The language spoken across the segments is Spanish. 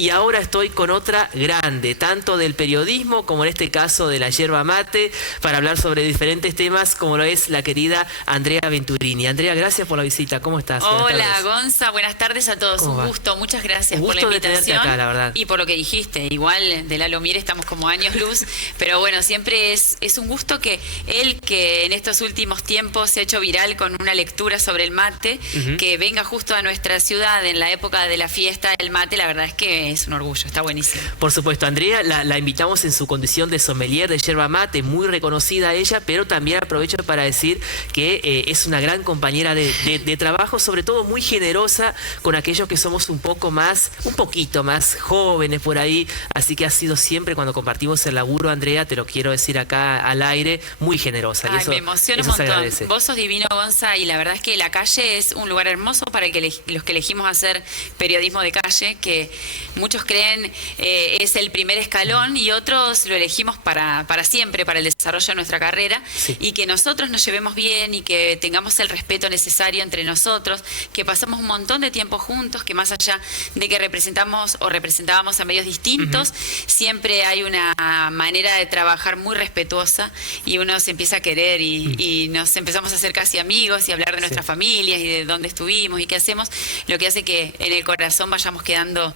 y ahora estoy con otra grande, tanto del periodismo como en este caso de la yerba mate, para hablar sobre diferentes temas como lo es la querida Andrea Venturini. Andrea, gracias por la visita, ¿cómo estás? Hola Gonza, buenas tardes a todos, un gusto, muchas gracias por la invitación acá, la verdad. Y por lo que dijiste. Igual de Lalo Mir estamos como años luz, pero bueno, siempre es un gusto que él, que en estos últimos tiempos se ha hecho viral con una lectura sobre el mate, que venga justo a nuestra ciudad en la época de la fiesta del mate, la verdad es que es un orgullo, está buenísimo. Por supuesto, Andrea la invitamos en su condición de sommelier de yerba mate, muy reconocida ella, pero también aprovecho para decir que es una gran compañera de trabajo, sobre todo muy generosa con aquellos que somos un poquito más jóvenes por ahí, así que ha sido siempre, cuando compartimos el laburo, Andrea, te lo quiero decir acá al aire, muy generosa. Ay, y eso, me emociona un montón. Vos sos divino, Gonza, y la verdad es que la calle es un lugar hermoso para los que elegimos hacer periodismo de calle, que muchos creen es el primer escalón y otros lo elegimos para siempre, para el desarrollo de nuestra carrera, y que nosotros nos llevemos bien y que tengamos el respeto necesario entre nosotros, que pasamos un montón de tiempo juntos, que más allá de que representábamos a medios distintos, siempre hay una manera de trabajar muy respetuosa y uno se empieza a querer y nos empezamos a hacer casi amigos y hablar de nuestras familias y de dónde estuvimos y qué hacemos, lo que hace que en el corazón vayamos quedando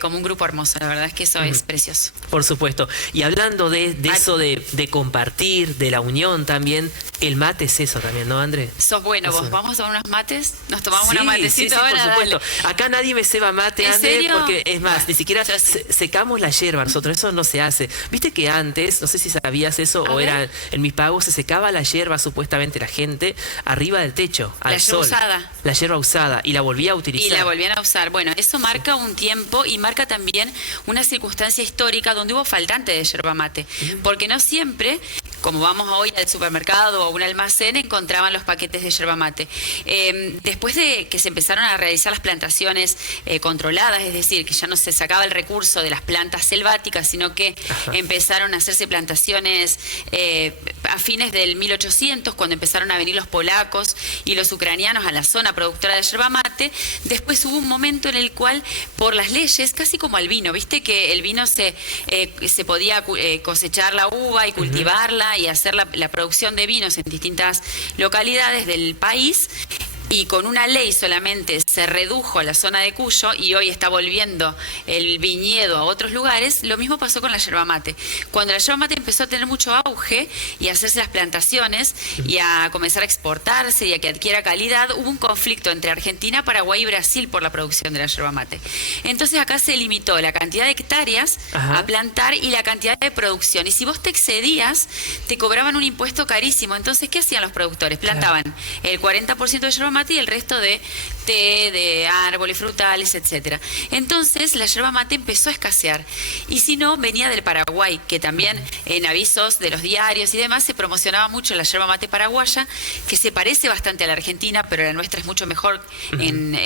como un grupo hermoso. La verdad es que eso es precioso. Por supuesto. Y hablando de eso de compartir, de la unión también, el mate es eso también, ¿no, André? Sos bueno vos. ¿Vamos a unos mates? ¿Nos tomamos una matecita ahora? Por supuesto. Dale. Acá nadie me ceba mate, André, porque es más, ni siquiera secamos la yerba nosotros, eso no se hace. Viste que antes, no sé si sabías eso, o era en mis pagos, se secaba la yerba, supuestamente la gente, arriba del techo, al sol. La yerba usada, y la volvía a utilizar. Y la volvían a usar. Bueno, eso marca un tiempo y marca también una circunstancia histórica donde hubo faltante de yerba mate. Porque no siempre, como vamos hoy al supermercado o a un almacén, encontraban los paquetes de yerba mate. Después de que se empezaron a realizar las plantaciones controladas, es decir, que ya no se sacaba el recurso de las plantas selváticas, sino que empezaron a hacerse plantaciones a fines del 1800, cuando empezaron a venir los polacos y los ucranianos a la zona productora de yerba mate. Después hubo un momento en el cual, por las leyes, casi como al vino, viste que el vino se podía cosechar la uva y cultivarla y hacer la producción de vinos en distintas localidades del país, y con una ley solamente se redujo la zona de Cuyo y hoy está volviendo el viñedo a otros lugares. Lo mismo pasó con la yerba mate. Cuando la yerba mate empezó a tener mucho auge y a hacerse las plantaciones y a comenzar a exportarse y a que adquiera calidad, hubo un conflicto entre Argentina, Paraguay y Brasil por la producción de la yerba mate. Entonces acá se limitó la cantidad de hectáreas a plantar y la cantidad de producción. Y si vos te excedías, te cobraban un impuesto carísimo. Entonces, ¿qué hacían los productores? Plantaban el 40% de yerba mate y el resto de té, de árboles frutales, etcétera. Entonces la yerba mate empezó a escasear, y si no, venía del Paraguay, que también en avisos de los diarios y demás se promocionaba mucho la yerba mate paraguaya, que se parece bastante a la argentina, pero la nuestra es mucho mejor en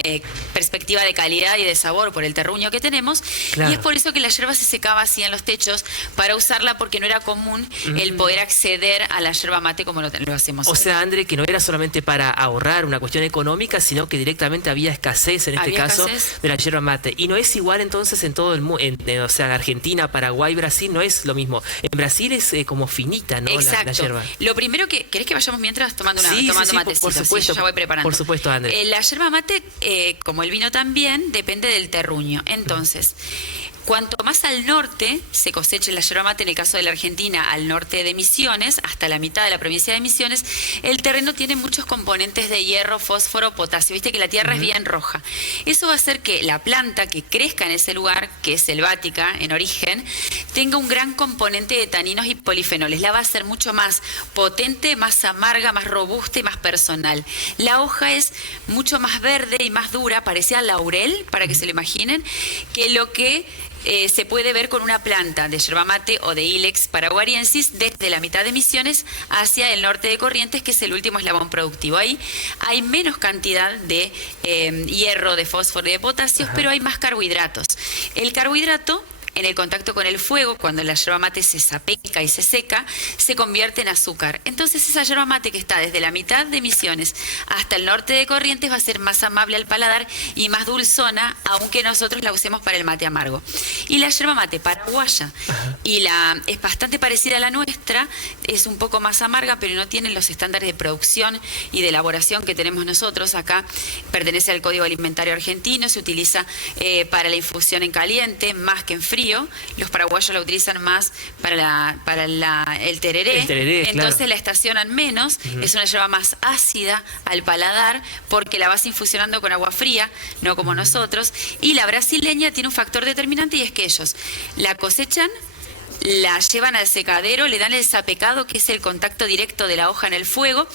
perspectiva de calidad y de sabor por el terruño que tenemos, y es por eso que la yerba se secaba así en los techos para usarla, porque no era común el poder acceder a la yerba mate como lo hacemos hoy. O sea, André, que no era solamente para ahorrar, una cuestión económica, sino que directamente había escasez en este caso de la yerba mate. Y no es igual entonces en todo el mundo, o sea, en Argentina, Paraguay, Brasil no es lo mismo. En Brasil es como finita, ¿no? La yerba. Lo primero que, ¿querés que vayamos mientras tomando matecito? Por supuesto, ya voy preparando. Por supuesto, André. La yerba mate, como el vino también, depende del terruño. Entonces, cuanto más al norte se coseche la yerba mate, en el caso de la Argentina, al norte de Misiones, hasta la mitad de la provincia de Misiones, el terreno tiene muchos componentes de hierro, fósforo, potasio. Viste que la tierra es bien roja. Eso va a hacer que la planta que crezca en ese lugar, que es selvática en origen, tenga un gran componente de taninos y polifenoles. La va a hacer mucho más potente, más amarga, más robusta y más personal. La hoja es mucho más verde y más dura, parecía laurel, para que se lo imaginen, que lo que se puede ver con una planta de yerba mate o de Ilex paraguariensis desde la mitad de Misiones hacia el norte de Corrientes, que es el último eslabón productivo. Ahí hay menos cantidad de hierro, de fósforo y de potasio, pero hay más carbohidratos. El carbohidrato en el contacto con el fuego, cuando la yerba mate se sapeca y se seca, se convierte en azúcar. Entonces esa yerba mate que está desde la mitad de Misiones hasta el norte de Corrientes va a ser más amable al paladar y más dulzona, aunque nosotros la usemos para el mate amargo. Y la yerba mate paraguaya, es bastante parecida a la nuestra, es un poco más amarga, pero no tiene los estándares de producción y de elaboración que tenemos nosotros. Acá pertenece al Código Alimentario Argentino, se utiliza para la infusión en caliente más que en frío. Los paraguayos la utilizan más para el tereré. Entonces claro, la estacionan menos. Es una yerba más ácida al paladar porque la vas infusionando con agua fría, no como nosotros. Y la brasileña tiene un factor determinante, y es que ellos la cosechan, la llevan al secadero, le dan el sapecado, que es el contacto directo de la hoja en el fuego,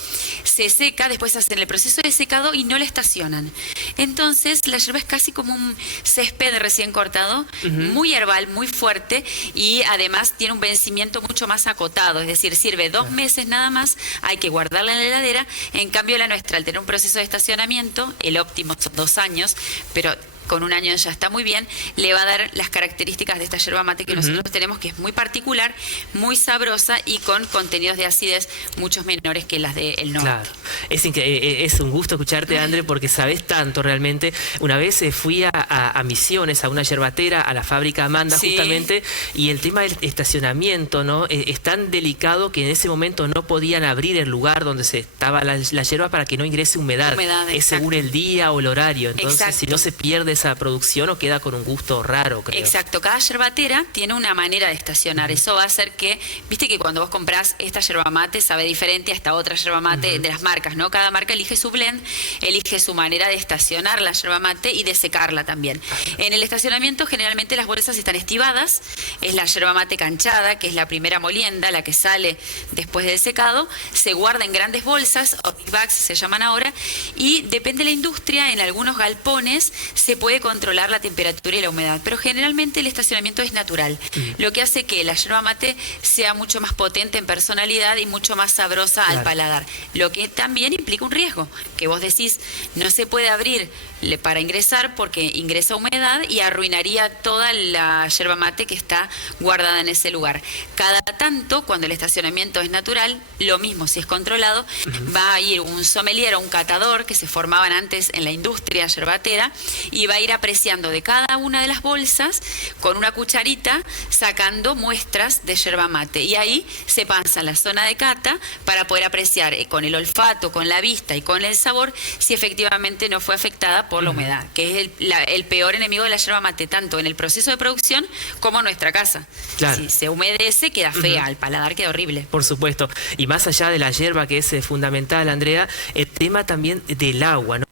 se seca, después hacen el proceso de secado y no la estacionan. Entonces la yerba es casi como un césped recién cortado, muy herbal, muy fuerte, y además tiene un vencimiento mucho más acotado, es decir, sirve 2 meses nada más, hay que guardarla en la heladera. En cambio la nuestra, al tener un proceso de estacionamiento, el óptimo son 2 años, pero con 1 año ya está muy bien, le va a dar las características de esta yerba mate que nosotros tenemos, que es muy particular, muy sabrosa y con contenidos de acidez muchos menores que las del norte. Claro, es un gusto escucharte, André, porque sabes tanto realmente. Una vez fui a Misiones, a una yerbatera, a la fábrica Amanda, justamente, y el tema del estacionamiento, ¿no? Es tan delicado que en ese momento no podían abrir el lugar donde se estaba la yerba para que no ingrese humedad. Es según el día o el horario. Entonces, si no, se pierde esa producción o queda con un gusto raro, creo. Exacto, cada yerbatera tiene una manera de estacionar. Eso va a hacer que, viste que cuando vos comprás esta yerba mate sabe diferente a esta otra yerba mate de las marcas, ¿no? Cada marca elige su blend, elige su manera de estacionar la yerba mate y de secarla también. En el estacionamiento generalmente las bolsas están estivadas, es la yerba mate canchada, que es la primera molienda, la que sale después del secado, se guarda en grandes bolsas, o big bags se llaman ahora, y depende de la industria, en algunos galpones se puede controlar la temperatura y la humedad, pero generalmente el estacionamiento es natural, lo que hace que la yerba mate sea mucho más potente en personalidad y mucho más sabrosa al paladar, lo que también implica un riesgo, que vos decís, no se puede abrir para ingresar porque ingresa humedad y arruinaría toda la yerba mate que está guardada en ese lugar. Cada tanto, cuando el estacionamiento es natural, lo mismo, si es controlado, va a ir un sommelier o un catador que se formaban antes en la industria yerbatera y va a ir apreciando de cada una de las bolsas con una cucharita, sacando muestras de yerba mate, y ahí se pasa la zona de cata para poder apreciar con el olfato, con la vista y con el sabor si efectivamente no fue afectada por la humedad, que es el peor enemigo de la yerba mate, tanto en el proceso de producción como en nuestra casa. Si se humedece, queda fea, al paladar queda horrible. Por supuesto, y más allá de la yerba, que es fundamental, Andrea, el tema también del agua, ¿no?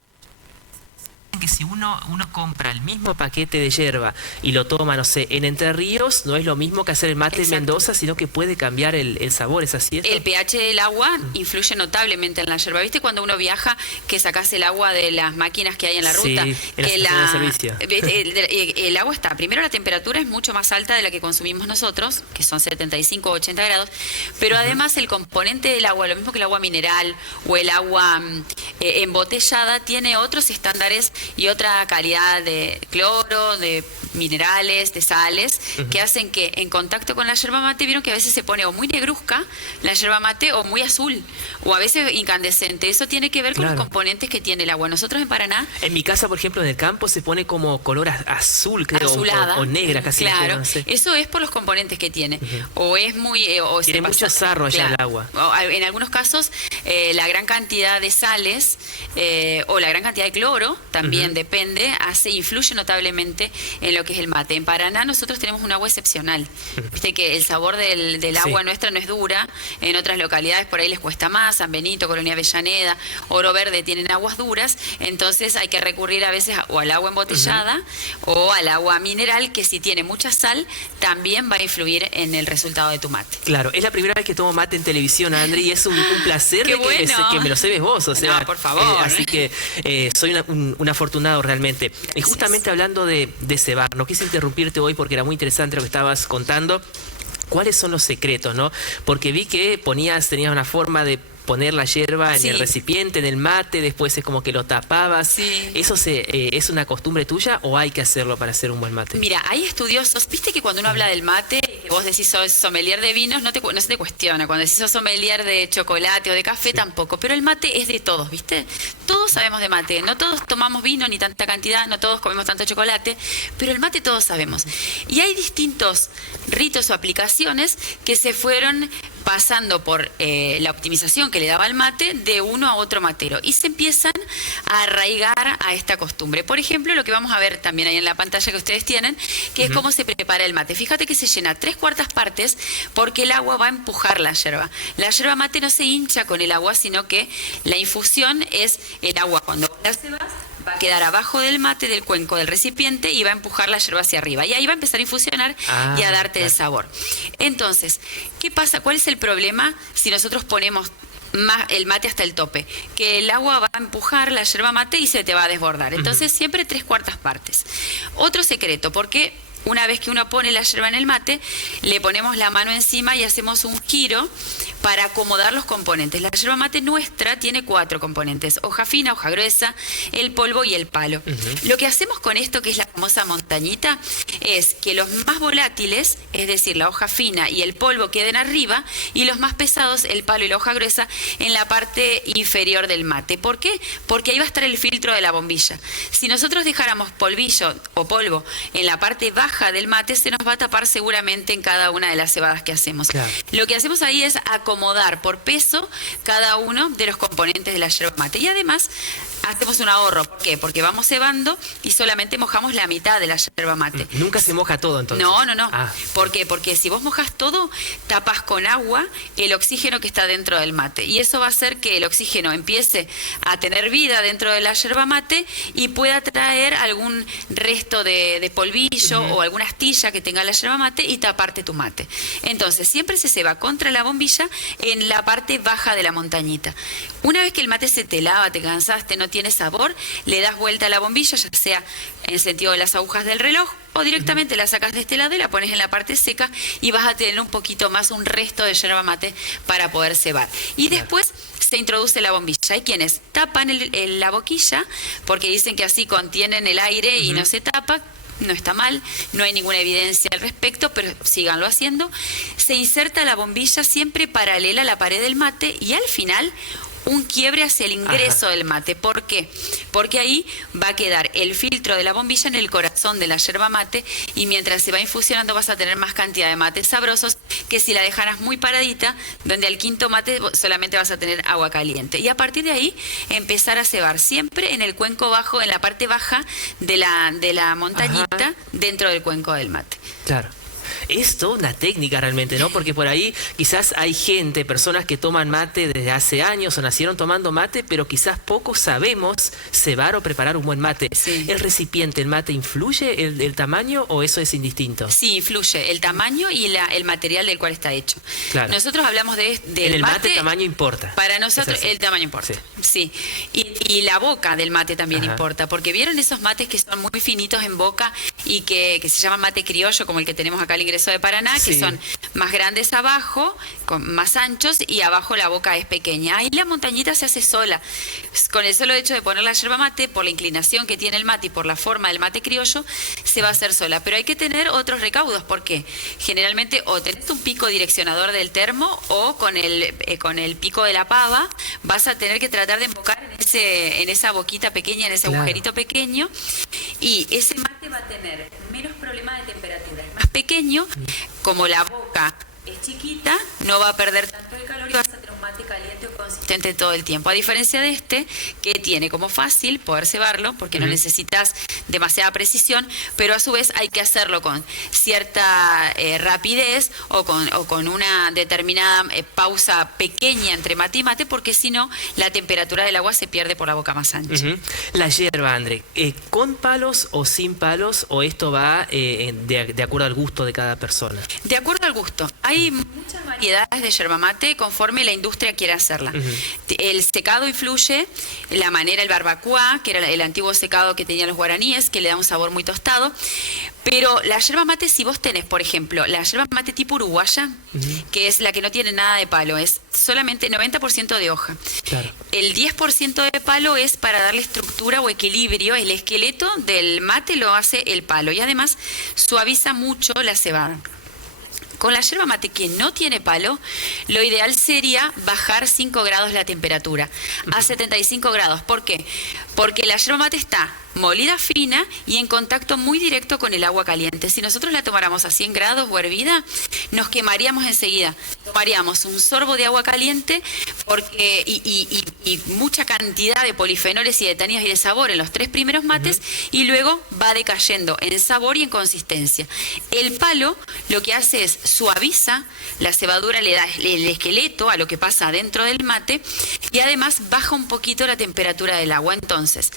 Que si uno compra el mismo paquete de yerba y lo toma, no sé, en Entre Ríos, no es lo mismo que hacer el mate en Mendoza, sino que puede cambiar el sabor, ¿es así? El pH del agua influye notablemente en la yerba. ¿Viste cuando uno viaja que sacás el agua de las máquinas que hay en la ruta? Sí, en la estación de servicio. El agua está, primero la temperatura es mucho más alta de la que consumimos nosotros, que son 75 o 80 grados, pero además el componente del agua, lo mismo que el agua mineral o el agua embotellada, tiene otros estándares y otra calidad de cloro, de minerales, de sales, que hacen que en contacto con la yerba mate, vieron que a veces se pone o muy negruzca la yerba mate o muy azul, o a veces incandescente. Eso tiene que ver con los componentes que tiene el agua. Nosotros en Paraná... En mi casa, por ejemplo, en el campo se pone como color azul, creo, azulada, o negra casi. Claro, no sé. Eso es por los componentes que tiene. O es muy... tiene mucho sarro allá el agua. En algunos casos, la gran cantidad de sales o la gran cantidad de cloro, también depende, influye notablemente en lo que es el mate. En Paraná nosotros tenemos un agua excepcional. Viste que el sabor del agua nuestra no es dura. En otras localidades por ahí les cuesta más. San Benito, Colonia Avellaneda, Oro Verde tienen aguas duras. Entonces hay que recurrir a veces o al agua embotellada o al agua mineral, que si tiene mucha sal también va a influir en el resultado de tu mate. Claro, es la primera vez que tomo mate en televisión, André, y es un placer que me lo cebes vos. O sea, no, por favor. Así que soy un afortunado realmente. Y justamente hablando de cebar, no quise interrumpirte hoy porque era muy interesante lo que estabas contando. ¿Cuáles son los secretos, no? Porque vi que tenías una forma de poner la hierba en Sí. el recipiente, en el mate, después es como que lo tapabas. Sí. ¿Eso es una costumbre tuya o hay que hacerlo para hacer un buen mate? Mira, hay estudiosos, viste que cuando uno habla del mate, que vos decís sos sommelier de vinos, no se te cuestiona. Cuando decís sos sommelier de chocolate o de café, tampoco. Pero el mate es de todos, ¿viste? Todos sabemos de mate. No todos tomamos vino ni tanta cantidad, no todos comemos tanto chocolate, pero el mate todos sabemos. Y hay distintos ritos o aplicaciones que se fueron pasando por la optimización que le daba al mate de uno a otro matero y se empiezan a arraigar a esta costumbre. Por ejemplo, lo que vamos a ver también ahí en la pantalla que ustedes tienen, que es cómo se prepara el mate. Fíjate que se llena 3/4 partes porque el agua va a empujar la yerba. La yerba mate no se hincha con el agua, sino que la infusión es el agua. Cuando la cebas, va a quedar abajo del mate, del cuenco, del recipiente y va a empujar la yerba hacia arriba. Y ahí va a empezar a infusionar y a darte el sabor. Entonces, ¿qué pasa? ¿Cuál es el problema si nosotros ponemos el mate hasta el tope? Que el agua va a empujar la yerba mate y se te va a desbordar. Entonces, siempre 3/4 partes. Otro secreto, porque una vez que uno pone la yerba en el mate, le ponemos la mano encima y hacemos un giro para acomodar los componentes. La yerba mate nuestra tiene 4 componentes: hoja fina, hoja gruesa, el polvo y el palo. Lo que hacemos con esto, que es la famosa montañita, es que los más volátiles, es decir, la hoja fina y el polvo, queden arriba y los más pesados, el palo y la hoja gruesa, en la parte inferior del mate. ¿Por qué? Porque ahí va a estar el filtro de la bombilla. Si nosotros dejáramos polvillo o polvo en la parte baja del mate, se nos va a tapar seguramente en cada una de las cebadas que hacemos. Claro. Lo que hacemos ahí es acomodar por peso cada uno de los componentes de la yerba mate. Y además hacemos un ahorro. ¿Por qué? Porque vamos cebando y solamente mojamos la mitad de la yerba mate. Nunca se moja todo entonces. No. Ah. ¿Por qué? Porque si vos mojas todo, tapas con agua el oxígeno que está dentro del mate. Y eso va a hacer que el oxígeno empiece a tener vida dentro de la yerba mate y pueda traer algún resto de polvillo o alguna astilla que tenga la yerba mate y taparte tu mate. Entonces, siempre se ceba contra la bombilla en la parte baja de la montañita. Una vez que el mate se te lava, te cansaste, no tiene sabor, le das vuelta a la bombilla, ya sea en sentido de las agujas del reloj o directamente la sacas de este lado y la pones en la parte seca y vas a tener un poquito más, un resto de yerba mate para poder cebar. Y después se introduce la bombilla. Hay quienes tapan la boquilla porque dicen que así contienen el aire y no se tapa. No está mal, no hay ninguna evidencia al respecto, pero síganlo haciendo. Se inserta la bombilla siempre paralela a la pared del mate y al final un quiebre hacia el ingreso del mate. ¿Por qué? Porque ahí va a quedar el filtro de la bombilla en el corazón de la yerba mate y mientras se va infusionando vas a tener más cantidad de mates sabrosos que si la dejaras muy paradita, donde al quinto mate solamente vas a tener agua caliente. Y a partir de ahí empezar a cebar siempre en el cuenco bajo, en la parte baja de la montañita, dentro del cuenco del mate. Claro. Es toda una técnica realmente, ¿no? Porque por ahí quizás hay personas que toman mate desde hace años o nacieron tomando mate, pero quizás poco sabemos cebar o preparar un buen mate. Sí. ¿El recipiente, el mate, influye el tamaño o eso es indistinto? Sí, influye el tamaño y el material del cual está hecho. Claro. Nosotros hablamos del en el mate el tamaño importa. Para nosotros el tamaño importa, sí. Y la boca del mate también importa, porque vieron esos mates que son muy finitos en boca y que se llaman mate criollo, como el que tenemos acá al ingreso de Paraná, que son más grandes abajo, más anchos, y abajo la boca es pequeña. Ahí la montañita se hace sola. Con el solo hecho de poner la yerba mate, por la inclinación que tiene el mate y por la forma del mate criollo, se va a hacer sola. Pero hay que tener otros recaudos, porque generalmente o tenés un pico direccionador del termo o con el pico de la pava vas a tener que tratar de embocar en esa boquita pequeña, en ese agujerito pequeño, y ese mate va a tener menos problema de temperatura. Es más pequeño, como la boca es chiquita, no va a perder tanto de calor y vas a tener un mate caliente o consistente todo el tiempo. A diferencia de este, que tiene como fácil poder cebarlo, porque no necesitas demasiada precisión, pero a su vez hay que hacerlo con cierta rapidez o con una determinada pausa pequeña entre mate y mate, porque si no, la temperatura del agua se pierde por la boca más ancha. La yerba, André, ¿con palos o sin palos, o esto va de acuerdo al gusto de cada persona? De acuerdo al gusto. Hay muchas variedades de yerba mate conforme la industria industria quiere hacerla. El secado influye, la manera, el barbacoa, que era el antiguo secado que tenían los guaraníes, que le da un sabor muy tostado. Pero la yerba mate, si vos tenés, por ejemplo, la yerba mate tipo uruguaya, que es la que no tiene nada de palo, es solamente 90% de hoja. Claro. El 10% de palo es para darle estructura o equilibrio. El esqueleto del mate lo hace el palo y además suaviza mucho la cebada. Con la yerba mate que no tiene palo, lo ideal sería bajar 5 grados la temperatura a 75 grados. ¿Por qué? Porque la yerba mate está molida fina y en contacto muy directo con el agua caliente. Si nosotros la tomáramos a 100 grados o hervida, nos quemaríamos enseguida. Tomaríamos un sorbo de agua caliente porque, y mucha cantidad de polifenoles y de taninos y de sabor en los 3 primeros mates, y luego va decayendo en sabor y en consistencia. El palo lo que hace es suaviza la cebadura, le da el esqueleto a lo que pasa dentro del mate y además baja un poquito la temperatura del agua. Entonces,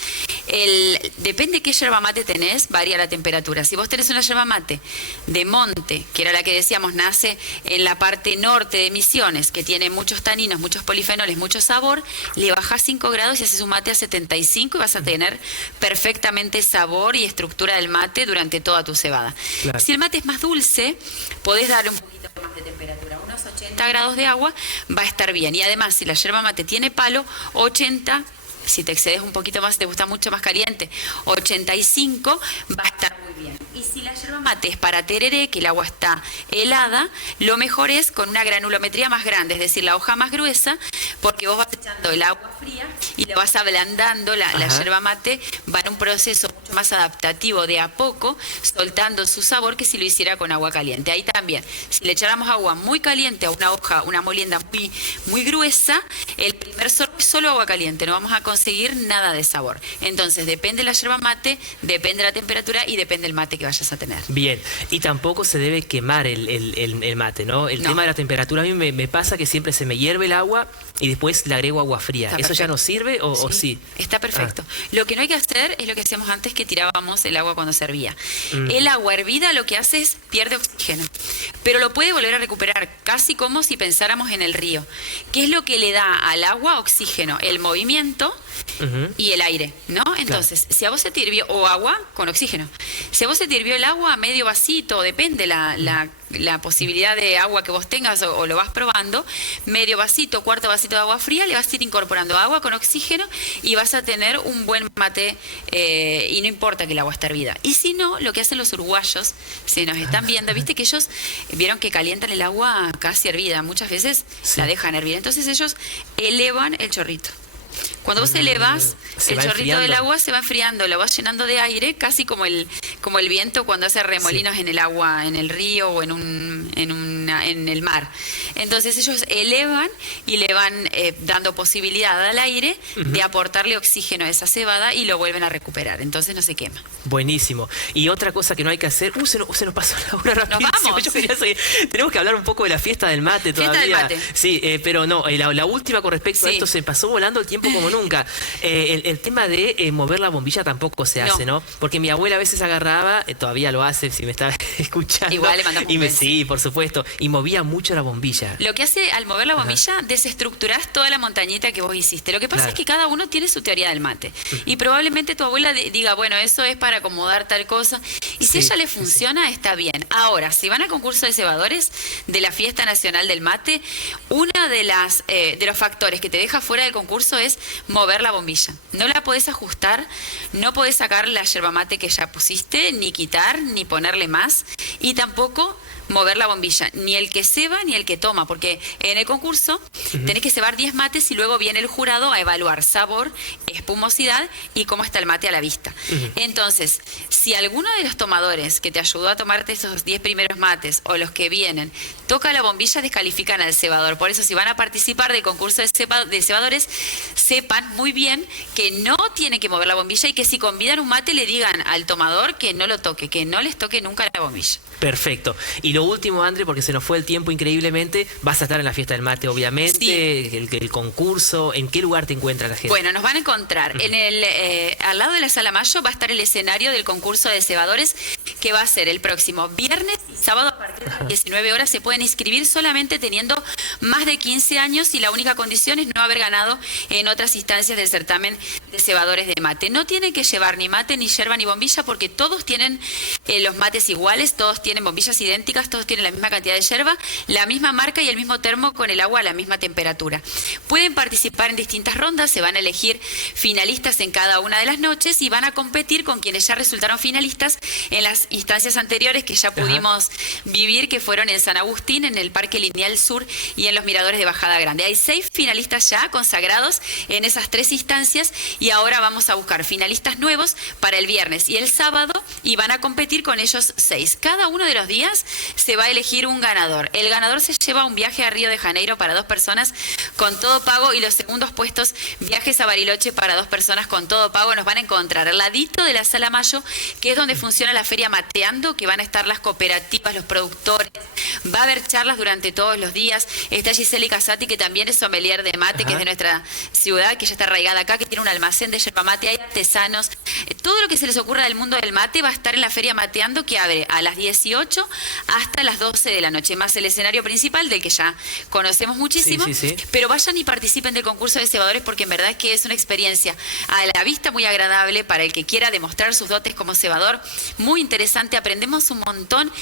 depende qué yerba mate tenés, varía la temperatura. Si vos tenés una yerba mate de monte, que era la que decíamos nace en la parte norte de Misiones, que tiene muchos taninos, muchos polifenoles, mucho sabor, le bajás 5 grados y haces un mate a 75 y vas a tener perfectamente sabor y estructura del mate durante toda tu cebada. Claro. Si el mate es más dulce, podés darle un poquito más de temperatura, unos 80 grados de agua va a estar bien. Y además, si la yerba mate tiene palo, 80. Si te excedes un poquito más, te gusta mucho más caliente, 85, va a estar muy bien. Y si la yerba mate es para tereré, que el agua está helada, lo mejor es con una granulometría más grande, es decir, la hoja más gruesa, porque vos vas echando el agua fría y le vas ablandando la yerba mate, va en un proceso mucho más adaptativo de a poco, soltando su sabor que si lo hiciera con agua caliente. Ahí también, si le echáramos agua muy caliente a una hoja, una molienda muy, muy gruesa, el primer sorbo es solo agua caliente, no vamos a conseguir nada de sabor. Entonces, depende de la yerba mate, depende de la temperatura y depende del mate que vayas a tener. Bien, y tampoco se debe quemar el mate, ¿no? El tema de la temperatura, a mí me pasa que siempre se me hierve el agua y después le agrego agua fría. ¿Eso ya no sirve o sí? Está perfecto. Lo que no hay que hacer es lo que hacíamos antes, que tirábamos el agua cuando se hervía. El agua hervida lo que hace es pierde oxígeno, pero lo puede volver a recuperar, casi como si pensáramos en el río. ¿Qué es lo que le da al agua oxígeno? El movimiento y el aire, ¿no? Entonces, si a vos se te hirvió, o agua con oxígeno, si a vos se te hirvió el agua a medio vasito, depende la posibilidad de agua que vos tengas o lo vas probando, medio vasito, cuarto vasito de agua fría, le vas a ir incorporando agua con oxígeno y vas a tener un buen mate y no importa que el agua esté hervida. Y si no, lo que hacen los uruguayos, si nos están viendo, viste que ellos vieron que calientan el agua casi hervida, muchas veces la dejan hervir, entonces ellos elevan el chorrito. Cuando vos elevas, el chorrito del agua se va enfriando, lo vas llenando de aire, casi como el viento cuando hace remolinos en el agua, en el río o en el mar. Entonces ellos elevan y le van dando posibilidad al aire de aportarle oxígeno a esa cebada y lo vuelven a recuperar. Entonces no se quema. Buenísimo. Y otra cosa que no hay que hacer... se nos pasó la hora rapidísimo. Nos vamos. Yo quería seguir. Tenemos que hablar un poco de la fiesta del mate todavía. Fiesta del mate. Sí, pero no, la última con respecto a esto, se pasó volando el tiempo como nunca. El tema de mover la bombilla tampoco se hace, ¿no? Porque mi abuela a veces agarraba, todavía lo hace, si me está escuchando. Igual le mandamos un beso. Sí, por supuesto. Y movía mucho la bombilla. Lo que hace al mover la bombilla, desestructurás toda la montañita que vos hiciste. Lo que pasa es que cada uno tiene su teoría del mate. Y probablemente tu abuela diga, bueno, eso es para acomodar tal cosa. Y si a ella le funciona, está bien. Ahora, si van al concurso de cebadores de la Fiesta Nacional del Mate, una de los factores que te deja fuera del concurso es mover la bombilla. No la podés ajustar, no podés sacar la yerba mate que ya pusiste, ni quitar, ni ponerle más, y tampoco mover la bombilla, ni el que ceba ni el que toma, porque en el concurso tenés que cebar 10 mates y luego viene el jurado a evaluar sabor, espumosidad y cómo está el mate a la vista. Entonces, si alguno de los tomadores que te ayudó a tomarte esos 10 primeros mates o los que vienen toca la bombilla, descalifican al cebador. Por eso, si van a participar del concurso de cebadores, sepan muy bien que no tienen que mover la bombilla y que si convidan un mate le digan al tomador que no lo toque, que no les toque nunca la bombilla. Perfecto. Y lo último, André, porque se nos fue el tiempo increíblemente, vas a estar en la fiesta del mate, obviamente, el concurso. ¿En qué lugar te encuentra la gente? Bueno, nos van a encontrar encontrar en al lado de la Sala Mayo va a estar el escenario del concurso de cebadores, que va a ser el próximo viernes y sábado a partir de las 19 horas. Se pueden inscribir solamente teniendo más de 15 años y la única condición es no haber ganado en otras instancias del certamen de cebadores de mate. No tienen que llevar ni mate, ni yerba, ni bombilla, porque todos tienen los mates iguales, todos tienen bombillas idénticas, todos tienen la misma cantidad de yerba, la misma marca y el mismo termo con el agua a la misma temperatura. Pueden participar en distintas rondas, se van a elegir finalistas en cada una de las noches y van a competir con quienes ya resultaron finalistas en las instancias anteriores que ya pudimos vivir, que fueron en San Agustín, en el Parque Lineal Sur y en los Miradores de Bajada Grande. Hay 6 finalistas ya consagrados en esas 3 instancias y ahora vamos a buscar finalistas nuevos para el viernes y el sábado y van a competir con ellos 6. Cada uno de los días se va a elegir un ganador. El ganador se lleva un viaje a Río de Janeiro para 2 personas con todo pago y los segundos puestos viajes a Bariloche para 2 personas con todo pago. Nos van a encontrar al ladito de la Sala Mayo, que es donde funciona la feria Mateando, que van a estar las cooperativas, los productores. Va a haber charlas durante todos los días. Está Giseli Casati, que también es sommelier de mate, que es de nuestra ciudad, que ya está arraigada acá, que tiene un almacén de yerba mate. Hay artesanos. Todo lo que se les ocurra del mundo del mate va a estar en la feria Mateando, que abre a las 18 hasta las 12 de la noche, más el escenario principal del que ya conocemos muchísimo. Pero vayan y participen del concurso de cebadores, porque en verdad es que es una experiencia a la vista muy agradable para el que quiera demostrar sus dotes como cebador. Muy interesante, aprendemos un montón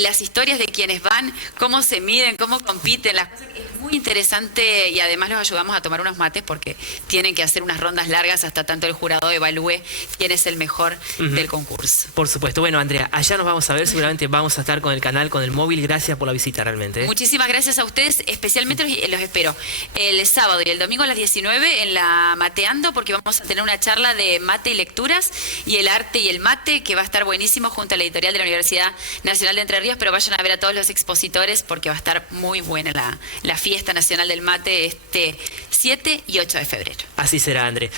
las historias de quienes van, cómo se miden, cómo compiten, las cosas. Es muy interesante y además los ayudamos a tomar unos mates porque tienen que hacer unas rondas largas hasta tanto el jurado evalúe quién es el mejor del concurso. Por supuesto. Bueno, Andrea, allá nos vamos a ver, seguramente vamos a estar con el canal, con el móvil. Gracias por la visita realmente. Muchísimas gracias a ustedes, especialmente los espero el sábado y el domingo a las 19 en la Mateando, porque vamos a tener una charla de mate y lecturas y el arte y el mate, que va a estar buenísimo junto a la editorial de la Universidad Nacional de Entre Ríos, pero vayan a ver a todos los expositores porque va a estar muy buena la fiesta nacional del mate este 7 y 8 de febrero. Así será, Andrea.